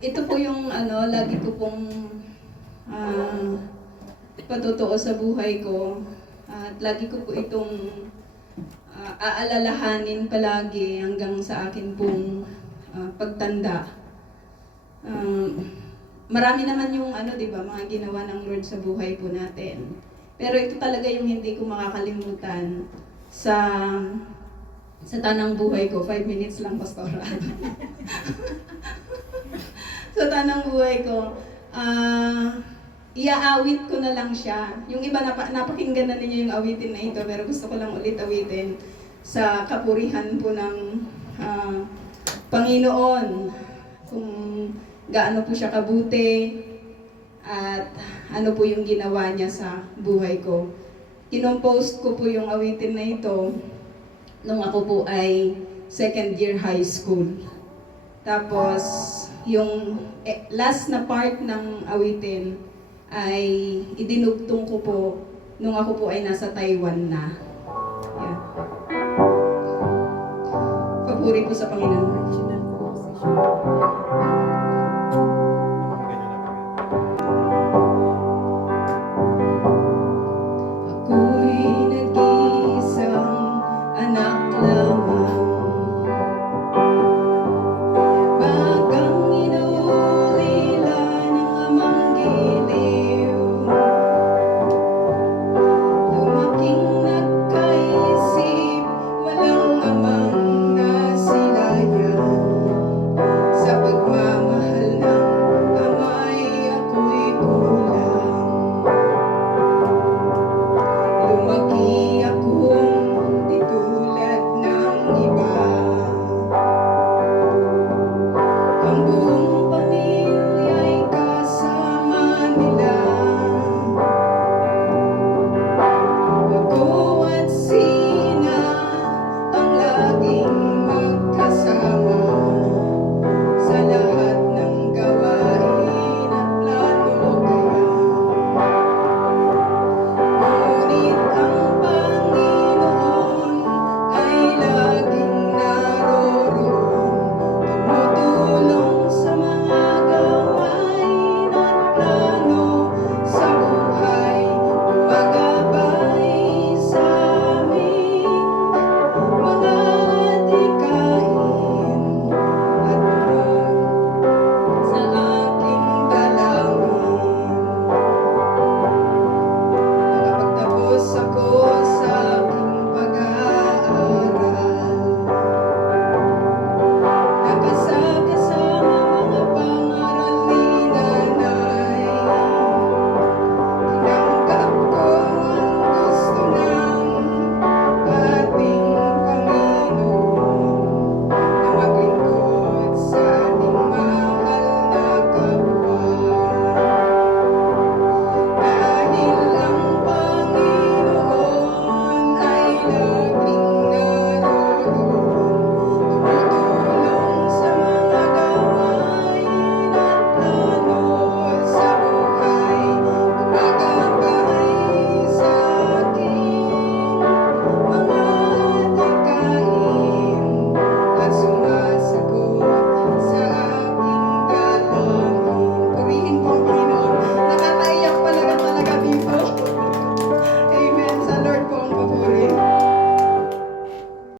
Ito po yung lagi ko pong patutuo sa buhay ko. At lagi ko po itong aalalahanin palagi hanggang sa akin pong pagtanda. Marami naman yung di ba, mga ginawa ng Lord sa buhay po natin. Pero ito talaga yung hindi ko makakalimutan sa tanang buhay ko. 5 minutes lang, Pastora. Sa tanang buhay ko, iaawit ko na lang siya. Yung iba, napakinggan na ninyo yung awitin na ito, pero gusto ko lang ulit awitin sa kapurihan po ng Panginoon. Kung gaano po siya kabuti, at ano po yung ginawa niya sa buhay ko. Kinompost ko po yung awitin na ito nung ako po ay second year high school. Tapos, yung last na part ng awitin ay idinugtong ko po nung ako po ay nasa Taiwan na. Yan. Papuri po sa Panginoon.